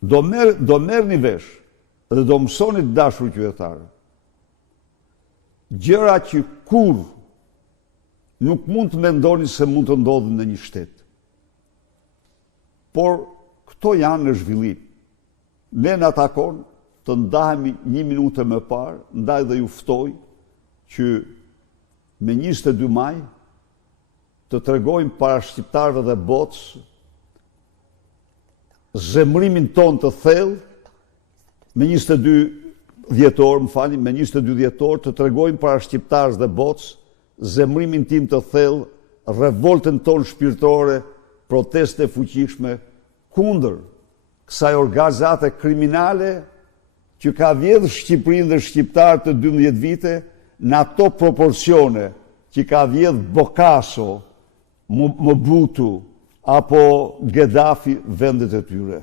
do merr një vesh dhe do mësoni të dashur qytetarë. Gjëra që kur nuk mund të mendoni se mund të ndodhin në një shtet. Por këto janë në zhvillim. Ne na takon të ndahemi 1 minutë më parë, ndaj dhe ju ftoj që me 22 maj të tregojmë para shqiptarëve dhe botës zemrimin ton të thellë me 22 dhjetor, me 22 dhjetor të tregojmë para shqiptarëve dhe botës zemrimin tim të thellë, revoltën ton shpirtërore, proteste fuqishme kundër kësaj organizate kriminale që ka vjedhur Shqipërinë dhe shqiptarët të 12 vite në ato proporcione që ka vjedhur Bokaso, Mobutu apo Gaddafi vendet e tyre.